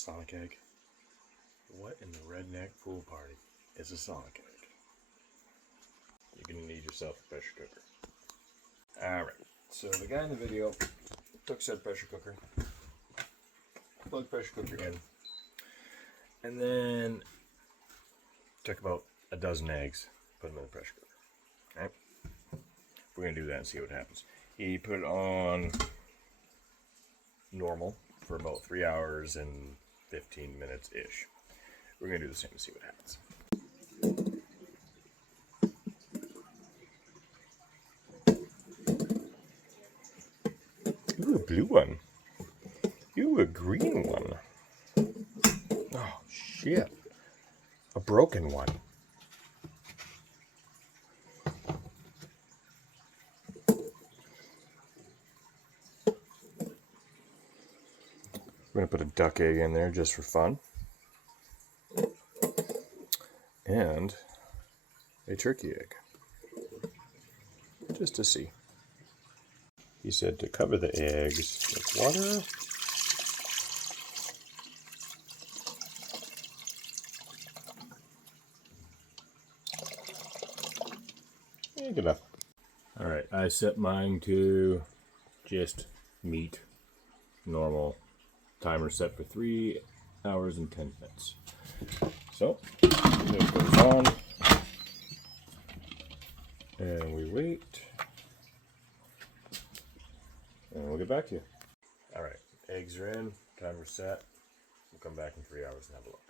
Sonic egg? What in the redneck pool party is a Sonic egg? You're gonna need yourself a pressure cooker. Alright, so the guy in the video took said pressure cooker, plugged pressure cooker in, and then took about a dozen eggs, put them in the pressure cooker. Alright? We're gonna do that and see what happens. He put it on normal for about 3 hours and 15 minutes ish. We're gonna do the same and see what happens. Ooh, a blue one. Ooh, a green one. Oh, shit. A broken one. We're going to put a duck egg in there just for fun. And a turkey egg. Just to see. He said to cover the eggs with water. Good enough. Alright, I set mine to just meat. Normal. Timer set for 3 hours and 10 minutes. So, it goes on. And we wait. And we'll get back to you. Alright, eggs are in, timer set. We'll come back in 3 hours and have a look.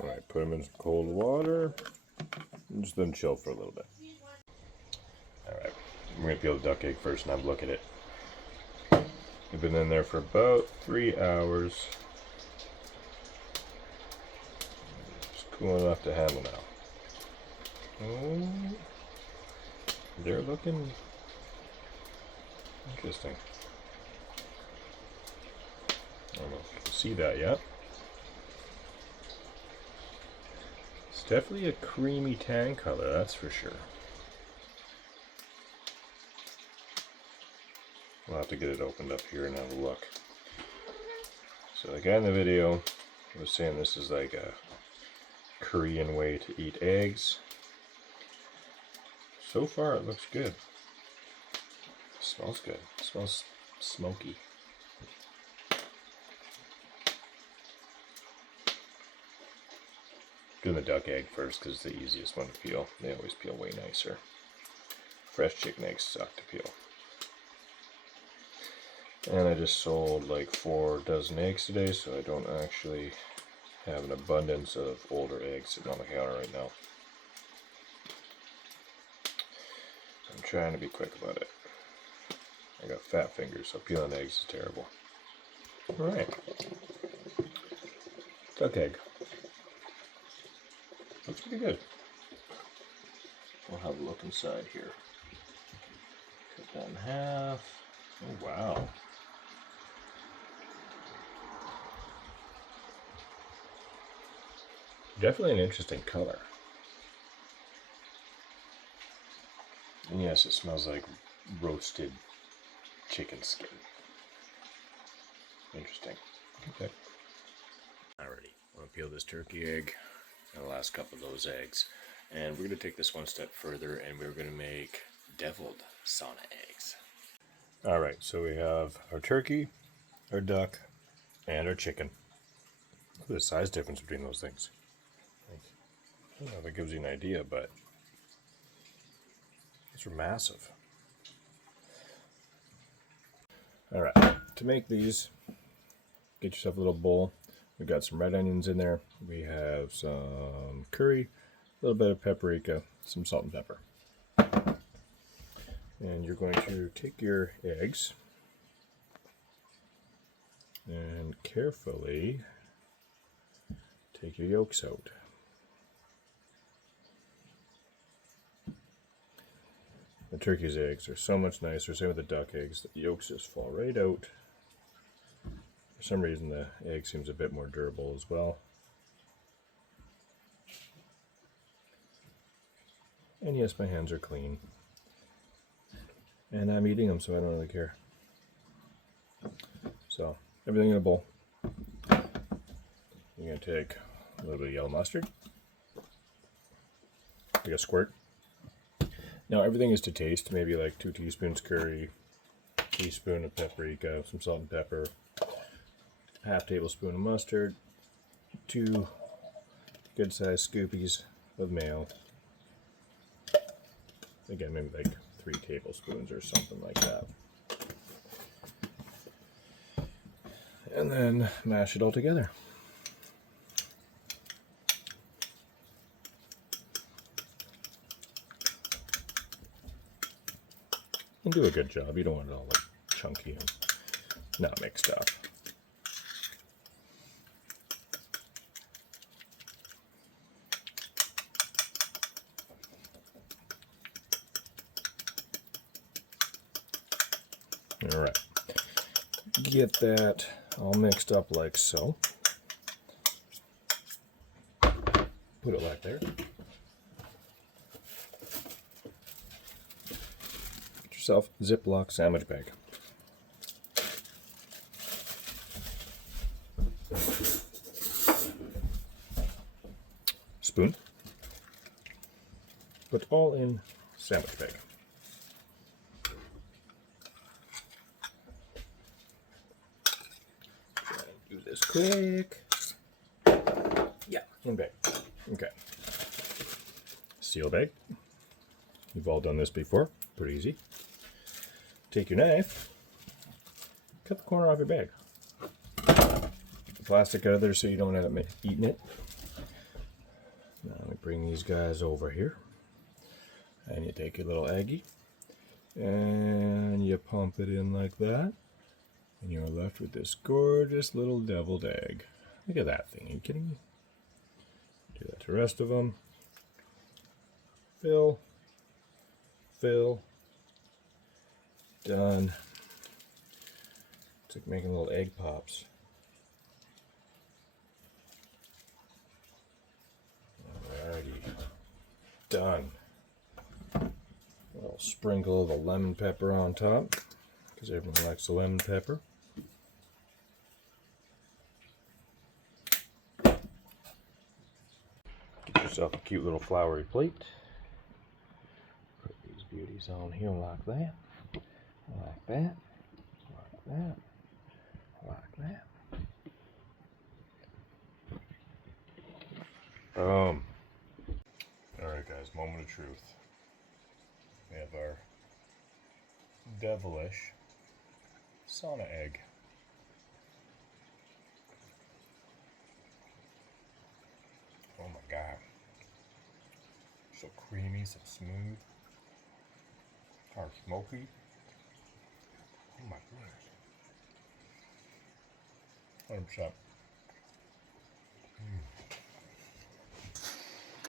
Alright, put them in some cold water. And just let them chill for a little bit. Alright, we're going to peel the duck egg first and have a look at it. They've been in there for about 3 hours. Just cool enough to handle now. Oh, they're looking interesting. I don't know if you can see that yet. It's definitely a creamy tan color, that's for sure. We'll have to get it opened up here and have a look. So the guy in the video was saying this is like a Korean way to eat eggs. So far it looks good. It smells good. It smells smoky. Doing the duck egg first because it's the easiest one to peel. They always peel way nicer. Fresh chicken eggs suck to peel. And I just sold like 4 dozen eggs today, so I don't actually have an abundance of older eggs sitting on the counter right now. I'm trying to be quick about it. I got fat fingers, so peeling eggs is terrible. Alright. Duck egg. Looks pretty good. We'll have a look inside here. Cut that in half. Oh wow. Definitely an interesting color. And yes, it smells like roasted chicken skin. Interesting. Okay. Alrighty, I'm going to peel this turkey egg and the last couple of those eggs. And we're going to take this one step further and we're going to make deviled sauna eggs. Alright, so we have our turkey, our duck, and our chicken. Look at the size difference between those things. I don't know if that gives you an idea, but these are massive. Alright, to make these, get yourself a little bowl. We've got some red onions in there. We have some curry, a little bit of paprika, some salt and pepper. And you're going to take your eggs and carefully take your yolks out. The turkey's eggs are so much nicer, same with the duck eggs. The yolks just fall right out. For some reason the egg seems a bit more durable as well. And yes, my hands are clean. And I'm eating them, so I don't really care. So, everything in a bowl. You're going to take a little bit of yellow mustard. Like a squirt. Now, everything is to taste. Maybe like 2 teaspoons curry, teaspoon of paprika, some salt and pepper, half tablespoon of mustard, 2 good-sized scoopies of mayo. Again, maybe like 3 tablespoons or something like that. And then mash it all together. And do a good job. You don't want it all like chunky and not mixed up. All right. Get that all mixed up like so. Put it like there. Get yourself a Ziploc sandwich bag. Spoon. Put all in sandwich bag. Do this quick. Yeah, in bag. Okay. Seal bag. You've all done this before. Pretty easy. Take your knife. Cut the corner off your bag. Get the plastic out of there so you don't end up eating it. Now let me bring these guys over here. And you take your little eggie. And you pump it in like that. And you're left with this gorgeous little deviled egg. Look at that thing. Are you kidding me? Do that to the rest of them. Fill. Fill. Done. It's like making little egg pops. Alrighty. Done. A little sprinkle of the lemon pepper on top, because everyone likes the lemon pepper. Get yourself a cute little flowery plate. Put these beauties on here like that. Like that. Like that. Like that. Boom. Alright guys, moment of truth. We have our Devilish sauna egg. Oh my god. So creamy, so smooth. Or smoky. Oh my goodness. 100%.